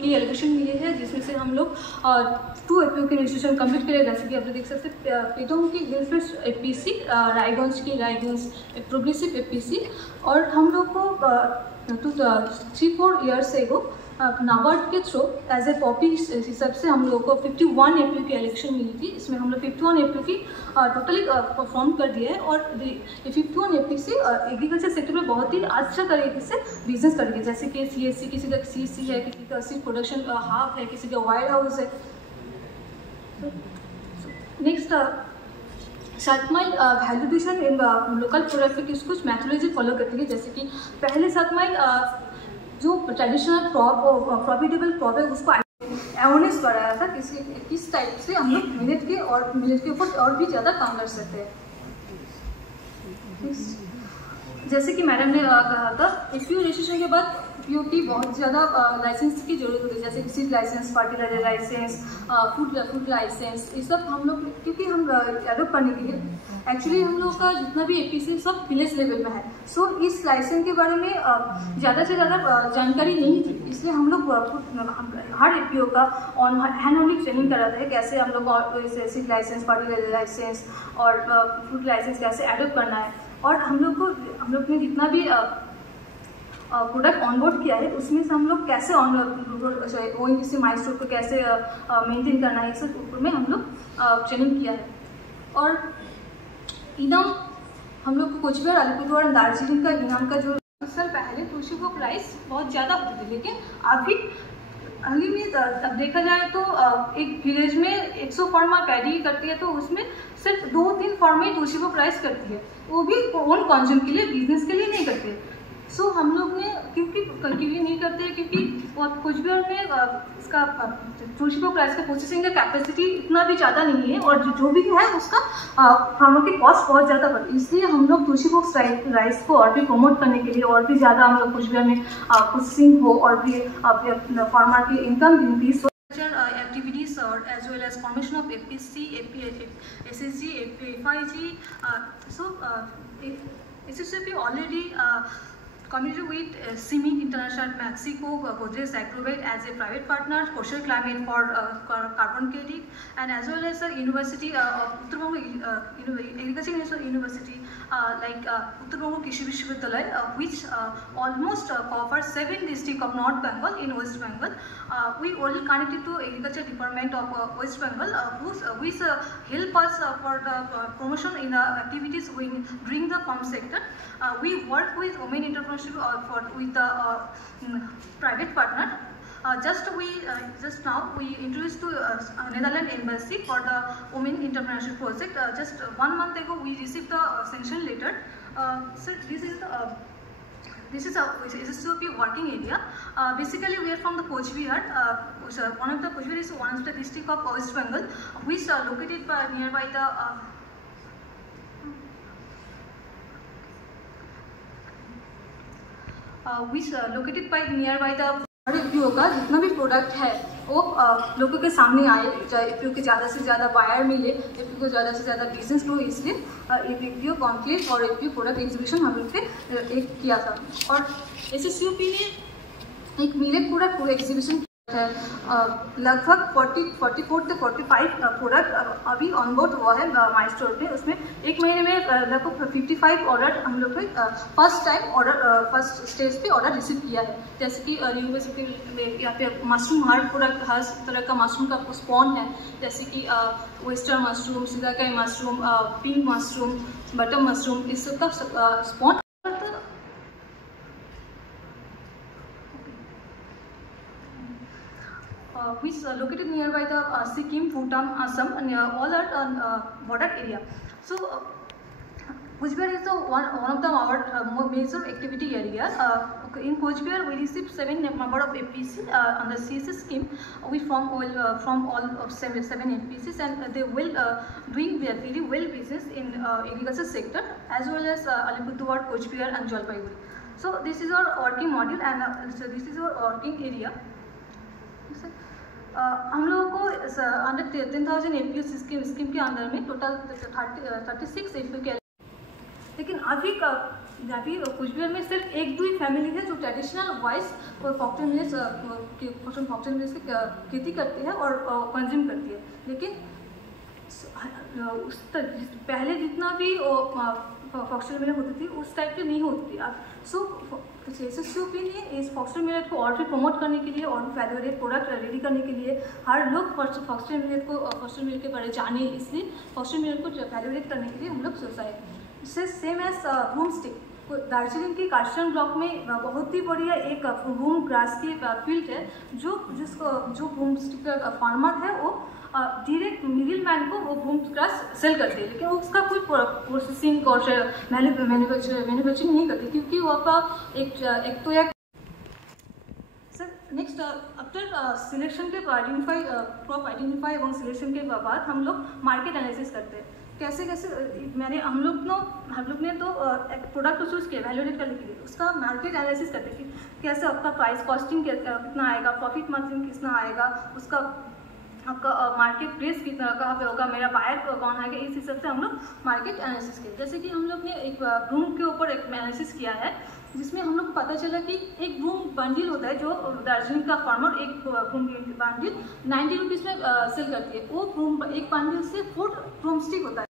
की एलोकेशन मिली है, जिसमें से हम लोग 2 एपीओ के रजिस्ट्रेशन कंप्लीट करें। जैसे कि आप लोग देख सकते हैं पीटोम की हिलफिश एपीसी, रायगंज की रायगंज प्रोग्रेसिव एपीसी, और हम लोग को 3-4 ईयर्स एगो नाबार्ड के थ्रू एज ए पॉपी हिसाब से हम लोग को 51 एपीओ की इलेक्शन मिली थी। इसमें हम लोग 51 एपीओ की टोटली परफॉर्म कर दिया है, और ये 51 एपी से एग्रीकल्चर सेक्टर में बहुत ही अच्छा तरीके से बिजनेस कर दिया। जैसे कि सीएससी, किसी का सीएससी है, किसी का सिर्फ प्रोडक्शन हाफ है, किसी का वायर हाउस है। Next 7 mile valuation in local product की कुछ मैथोलॉजी फॉलो करती है। जैसे कि पहले 7 माइल जो ट्रेडिशनल क्रॉप और प्रॉफिटेबल क्रॉप है उसको अवेयरनेस कराया था, किस टाइप से हम लोग मिलेट के ऊपर और भी ज़्यादा काम कर सकते हैं। जैसे कि मैडम ने कहा था, एपीओ रजिस्ट्रेशन के बाद एपीओ की बहुत ज़्यादा लाइसेंस की जरूरत होती है। जैसे कि seed licence, fertiliser licence, food licence, ये सब हम लोग, क्योंकि हम एडोप्ट करने के लिए एक्चुअली हम लोग का जितना भी एपीसी सब विलेज लेवल में है। सो इस लाइसेंस के बारे में ज़्यादा से ज़्यादा जानकारी नहीं थी, इसलिए हम लोग हर एपीओ का हैंड ऑन ट्रेनिंग कराते हैं, कैसे हम लोग सीड लाइसेंस, फर्टिलाइजर लाइसेंस और फूड लाइसेंस कैसे एडोप्ट करना है। और हम लोग ने जितना भी प्रोडक्ट ऑनबोर्ड किया है उसमें से हम लोग कैसे ओएनजीसी माइलस्टोन को कैसे मेंटेन करना है, इस सब ऊपर में हम लोग ट्रेनिंग किया है। और इनाम हम लोग को कोचबिहार, अलीपुरद्वार और दार्जिलिंग का इनाम का जो साल पहले तुलसीभोग राइस बहुत ज़्यादा होते थे, लेकिन अभी हाल ही में अब देखा जाए तो एक विलेज में 100 फार्म पैडी करती है, तो उसमें सिर्फ 2-3 फार्म में तुलसीभोग राइस करती है, वो भी ओन कंज्यूम के लिए, बिजनेस के लिए नहीं करते। सो हम लोग ने क्योंकि नहीं करते हैं, क्योंकि कोचबिहार में इसका तुलसीभोग राइस का प्रोसेसिंग का कैपेसिटी इतना भी ज़्यादा नहीं है, और जो भी है उसका फार्मर की कॉस्ट बहुत ज़्यादा बढ़ती है। इसलिए हम लोग तुलसीभोग राइस को और भी प्रमोट करने के लिए और भी ज़्यादा हम लोग कोचबिहार में प्रोसेसिंग हो और भी फार्मर की इनकम इंक्रीज हो। Activities or as well as formation of FPC, SSG, FIG. SSCP already committed with CIMIC International Mexico, Godrej Agrovet as a private partner, Coastal Climate for carbon credit, and as well as the University of Uttar Banga Agriculture University like Uttar Banga Krishi Vishwavidyalaya, which almost covers 7 districts of North Bengal in West Bengal. We already connected to Agriculture Department of West Bengal, which help us for the promotion in the activities during the farm sector. We work with women entrepreneurship with the private partner. Just now we introduced to Netherlands Embassy for the women entrepreneurship project. Just 1 month ago we received the sanction letter. So this is a SSCP working area. Basically we are from the Kochbihar. One of the Kochbihar is one of the district of West Bengal, which are located nearby the located by nearby the APO का जितना भी product है वो लोगों के सामने आए, APO के ज़्यादा से ज़्यादा बायर मिले, एपीओ को ज़्यादा से ज़्यादा बिजनेस हो, इसलिए एपीओ कॉन्क्लेव और एपीओ प्रोडक्ट एग्जीबिशन हम लोग ने एक किया था। और SSCP ने एक मिलेट प्रोडक्ट पूरा एग्जीबिशन है। लगभग 44 से 45 प्रोडक्ट अभी ऑनबोर्ड हुआ है माई स्टोर पे। उसमें 1 महीने में लगभग 55 ऑर्डर हम लोग फर्स्ट स्टेज पे ऑर्डर रिसीव किया है। जैसे कि यूनिवर्सिटी में यहाँ पे मशरूम, हर प्रोडक्ट हर तरह का मशरूम का स्पॉन है, जैसे कि western mushroom, shiitake mushroom, pink mushroom, butter mushroom, इस सब का spawn which located nearby the Sikkim, Bhutan, Assam, and all are border area. So Kochbihar is one of the our major activity areas. In Kochbihar we received 7 number of APC on the CSS scheme. We from all of 7 APCs, and they will doing very well business in agriculture sector as well as Alipurduar, Kochbihar and Jalpaiguri. So this is our working model, and so this is our working area. हम लोगों को under 10,000 APO scheme के अंदर में total 36 APO के, लेकिन अभी का या फिर कुचबिहार में सिर्फ एक दो ही फैमिली है जो ट्रेडिशनल वाइज फॉक्सटेल मिलेट्स की खेती करती है और कंज्यूम करती है। लेकिन पहले जितना भी फॉक्सटेल मिलेट होती थी उस टाइप की नहीं होती थी। अब सो इस फॉक्सटेल मिलेट को और भी प्रमोट करने के लिए और वैल्यू एडेड प्रोडक्ट रेडी करने के लिए हर लोग फॉक्सटेल मिलेट के बारे जाने, इसलिए फॉक्सटेल मिलेट को वैल्यू एडेड करने के लिए हम लोग सोसाइटी इससे same as room stick. Darjeeling के कार्शन ब्लॉक में बहुत ही बढ़िया एक रूम ग्रास की फील्ड है जो रूम स्टिक का फार्मर है वो डायरेक्ट मिडिल मैन को वो रूम ग्रास सेल करते हैं, लेकिन उसका कोई प्रोसेसिंग और मैन्युफैक्चरिंग नहीं करती क्योंकि वो आपका एक तो सर नेक्स्ट आफ्टर सिलेक्शन के क्रॉप आइडेंटिफाई एवं सिलेक्शन के बाद हम लोग मार्केट एनालिसिस करते हैं। कैसे हम लोग ने तो एक प्रोडक्ट को चूज़ किया वैल्यू एडेड करने के लिए, उसका मार्केट एनालिसिस करते हैं कि कैसे आपका प्राइस कॉस्टिंग कितना आएगा, प्रॉफिट मार्जिन कितना आएगा, उसका आपका मार्केट प्लेस कितना कहाँ पे होगा, मेरा बायर कौन आएगा, इस हिसाब से हम लोग मार्केट एनालिसिस किए। जैसे कि हम लोग ने एक रूम के ऊपर एक एनालिसिस किया है जिसमें हम लोग को पता चला कि एक रूम बंडल होता है जो दार्जिलिंग का फार्मर एक रूम बंडल 90 रुपीज़ में सेल करती है। वो रूम एक बंडल से 4 रूम स्टिक होता है।